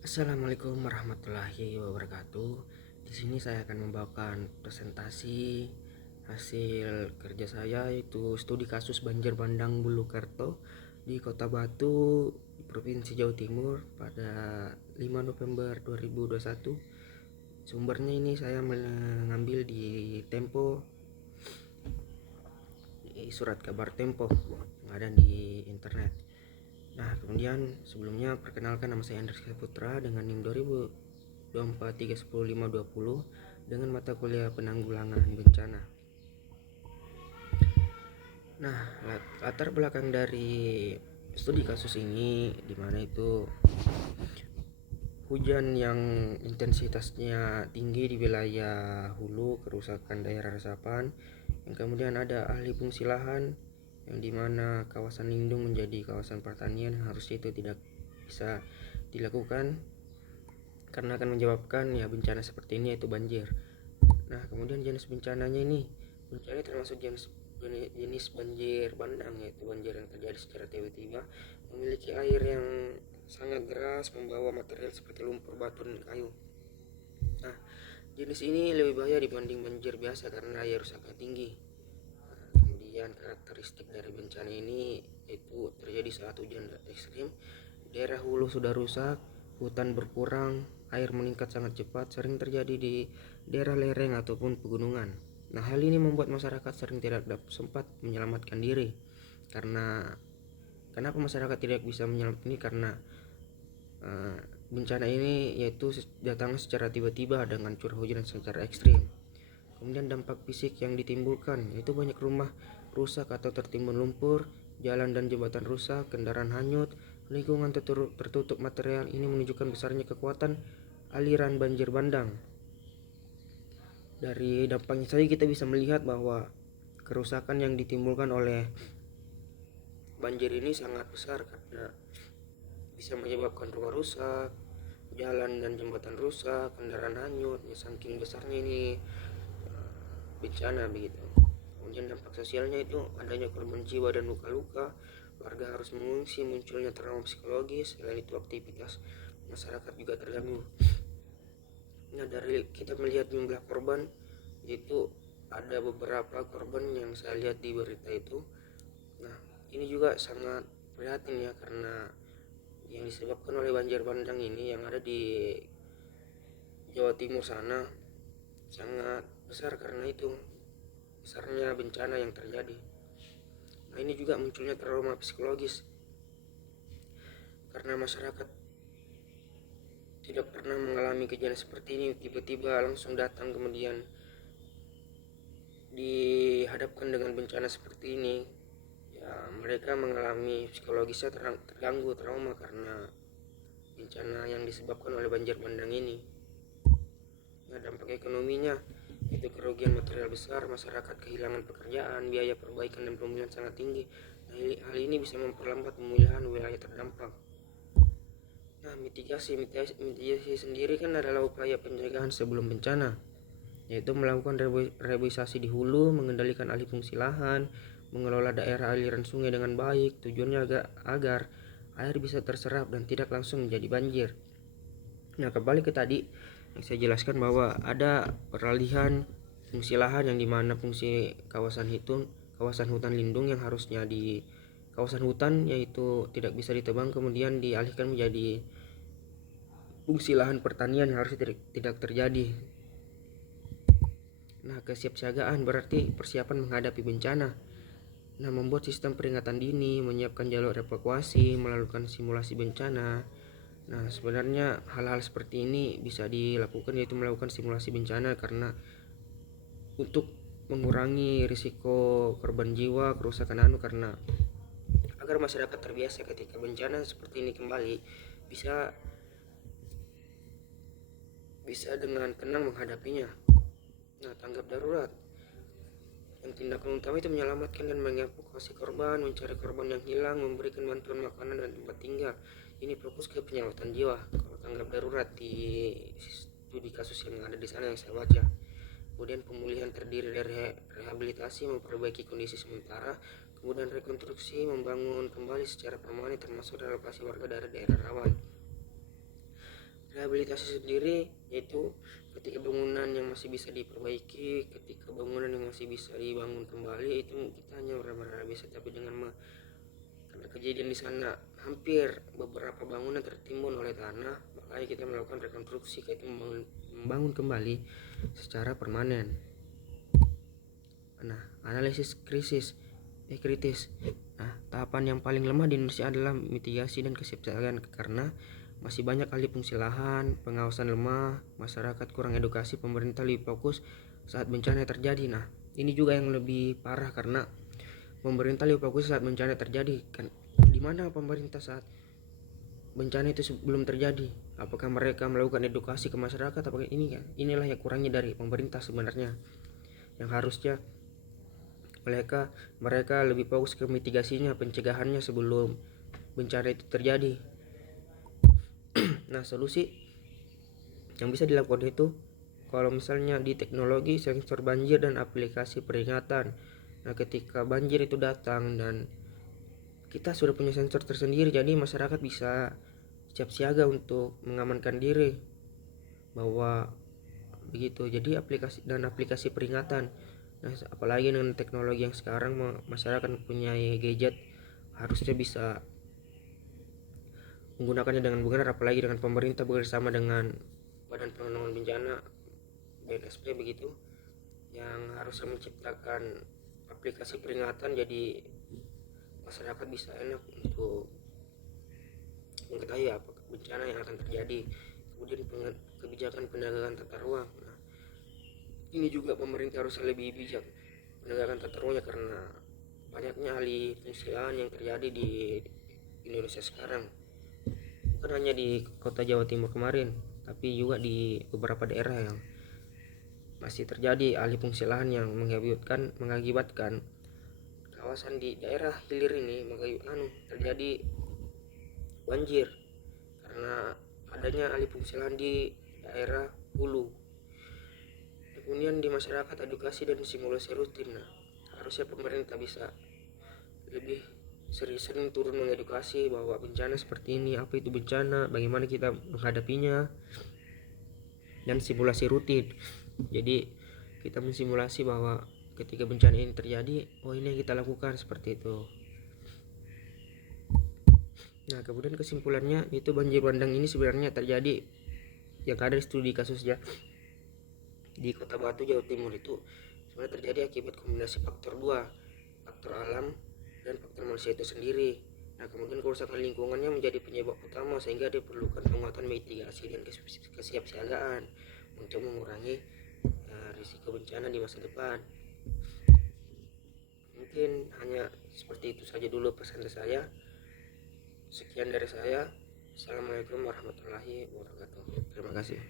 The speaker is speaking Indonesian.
Assalamualaikum warahmatullahi wabarakatuh. Di sini saya akan membawakan presentasi hasil kerja saya, yaitu studi kasus banjir bandang Bulukerto di Kota Batu, Provinsi Jawa Timur pada 5 November 2021. Sumbernya ini saya mengambil di Tempo, di surat kabar Tempo yang ada di internet. Nah, kemudian sebelumnya perkenalkan, nama saya Andreas Putra dengan NIM 2024310520 dengan mata kuliah penanggulangan bencana. Nah, latar belakang dari studi kasus ini dimana itu hujan yang intensitasnya tinggi di wilayah hulu, kerusakan daerah resapan, yang kemudian ada ahli fungsi lahan yang dimana kawasan lindung menjadi kawasan pertanian yang harusnya itu tidak bisa dilakukan karena akan menyebabkan ya bencana seperti ini, yaitu banjir. Nah, kemudian jenis bencananya ini, bencana termasuk jenis banjir bandang, yaitu banjir yang terjadi secara tiba-tiba, memiliki air yang sangat deras, membawa material seperti lumpur, batu, dan kayu. Nah, jenis ini lebih bahaya dibanding banjir biasa karena daya rusaknya tinggi. Kemudian karakteristik dari bencana ini yaitu terjadi saat hujan ekstrim, daerah hulu sudah rusak, hutan berkurang, air meningkat sangat cepat, sering terjadi di daerah lereng ataupun pegunungan. Nah, hal ini membuat masyarakat sering tidak sempat menyelamatkan diri. Kenapa masyarakat tidak bisa menyelamatkan ini? Karena bencana ini yaitu datang secara tiba-tiba dengan curah hujan secara ekstrim. Kemudian dampak fisik yang ditimbulkan yaitu banyak rumah rusak atau tertimbun lumpur, jalan dan jembatan rusak, kendaraan hanyut, lingkungan tertutup material. Ini menunjukkan besarnya kekuatan aliran banjir bandang. Dari dampaknya saja kita bisa melihat bahwa kerusakan yang ditimbulkan oleh banjir ini sangat besar karena bisa menyebabkan rumah rusak, jalan dan jembatan rusak, kendaraan hanyut. Ya, saking besarnya ini bencana begitu. Kemudian dampak sosialnya itu adanya korban jiwa dan luka-luka, warga harus mengungsi, munculnya trauma psikologis, selain itu aktivitas masyarakat juga terganggu. Nah, dari kita melihat jumlah korban, itu ada beberapa korban yang saya lihat di berita itu. Nah, ini juga sangat prihatin ya, karena yang disebabkan oleh banjir bandang ini yang ada di Jawa Timur sana sangat besar karena itu besarnya bencana yang terjadi. Nah, ini juga munculnya trauma psikologis karena masyarakat tidak pernah mengalami kejadian seperti ini, tiba-tiba langsung datang kemudian dihadapkan dengan bencana seperti ini. Ya, mereka mengalami psikologisnya terganggu, trauma karena bencana yang disebabkan oleh banjir bandang ini. Nah, dampak ekonominya itu kerugian material besar, masyarakat kehilangan pekerjaan, biaya perbaikan dan pemulihan sangat tinggi. Nah, hal ini bisa memperlambat pemulihan wilayah terdampak. Nah, mitigasi sendiri kan adalah upaya pencegahan sebelum bencana, yaitu melakukan reboisasi di hulu, mengendalikan alih fungsi lahan, mengelola daerah aliran sungai dengan baik. Tujuannya agar air bisa terserap dan tidak langsung menjadi banjir. Nah, kembali ke tadi yang saya jelaskan bahwa ada peralihan fungsi lahan yang dimana fungsi kawasan hutan lindung yang harusnya di kawasan hutan yaitu tidak bisa ditebang, kemudian dialihkan menjadi fungsi lahan pertanian yang harusnya tidak terjadi. Nah, kesiapsiagaan berarti persiapan menghadapi bencana. Nah, membuat sistem peringatan dini, menyiapkan jalur evakuasi, melakukan simulasi bencana. Nah, sebenarnya hal-hal seperti ini bisa dilakukan, yaitu melakukan simulasi bencana karena untuk mengurangi risiko korban jiwa, kerusakan karena agar masyarakat terbiasa ketika bencana seperti ini kembali bisa dengan tenang menghadapinya. Nah, tanggap darurat yang tindakan utama itu menyelamatkan dan mengevakuasi korban, mencari korban yang hilang, memberikan bantuan makanan dan tempat tinggal. Ini fokus ke penyelamatan jiwa. Kalau tanggap darurat di studi kasus yang ada di sana yang saya baca. Kemudian pemulihan terdiri dari rehabilitasi, memperbaiki kondisi sementara, kemudian rekonstruksi, membangun kembali secara permanen termasuk relokasi warga dari daerah rawan. Rehabilitasi sendiri yaitu ketika bangunan yang masih bisa diperbaiki, ketika bangunan yang masih bisa dibangun kembali, itu kita hanya merehabilitasi. Tapi karena kejadian di sana hampir beberapa bangunan tertimbun oleh tanah, makanya kita melakukan rekonstruksi, yaitu membangun kembali secara permanen. Nah, analisis kritis. Nah, tahapan yang paling lemah di Indonesia adalah mitigasi dan kesiapsiagaan, karena masih banyak ahli fungsi lahan, pengawasan lemah, masyarakat kurang edukasi, pemerintah lebih fokus saat bencana terjadi. Nah, ini juga yang lebih parah, karena pemerintah lebih fokus saat bencana terjadi. Kan di mana pemerintah saat bencana itu sebelum terjadi? Apakah mereka melakukan edukasi ke masyarakat? Apakah inilah yang kurangnya dari pemerintah sebenarnya, yang harusnya mereka lebih fokus ke mitigasinya, pencegahannya sebelum bencana itu terjadi. Nah, solusi yang bisa dilakukan itu kalau misalnya di teknologi sensor banjir dan aplikasi peringatan. Nah, ketika banjir itu datang dan kita sudah punya sensor tersendiri, jadi masyarakat bisa siap siaga untuk mengamankan diri bahwa begitu. Jadi aplikasi peringatan. Nah, apalagi dengan teknologi yang sekarang masyarakat punya gadget, harusnya bisa menggunakannya dengan benar, apalagi dengan pemerintah bersama dengan Badan Penanggulangan Bencana BNSP begitu, yang harus menciptakan aplikasi peringatan, jadi masyarakat bisa enak untuk mengetahui apa bencana yang akan terjadi. Kemudian kebijakan penegakan tata ruang. Nah, ini juga pemerintah harus lebih bijak penegakan tata ruangnya, karena banyaknya alih fungsi lahan yang terjadi di Indonesia sekarang. Bukan hanya di kota Jawa Timur kemarin, tapi juga di beberapa daerah yang masih terjadi alih fungsi lahan yang mengakibatkan kawasan di daerah hilir ini terjadi banjir karena adanya alih fungsi lahan di daerah hulu. Kemudian di masyarakat edukasi dan simulasi rutin. Nah, harusnya pemerintah bisa lebih sering turun mengedukasi bahwa bencana seperti ini, apa itu bencana, bagaimana kita menghadapinya, dan simulasi rutin. Jadi kita mensimulasi bahwa ketika bencana ini terjadi, ini yang kita lakukan, seperti itu. Nah, kemudian kesimpulannya itu banjir bandang ini sebenarnya terjadi, yang ada di studi kasusnya di Kota Batu, Jawa Timur, itu sebenarnya terjadi akibat kombinasi faktor alam dan faktor manusia itu sendiri. Nah, kemudian kerusakan lingkungannya menjadi penyebab utama, sehingga diperlukan penguatan mitigasi dan kesiapsiagaan untuk mengurangi risiko bencana di masa depan. Mungkin hanya seperti itu saja dulu pesan saya. Sekian dari saya. Assalamualaikum warahmatullahi wabarakatuh. Terima kasih.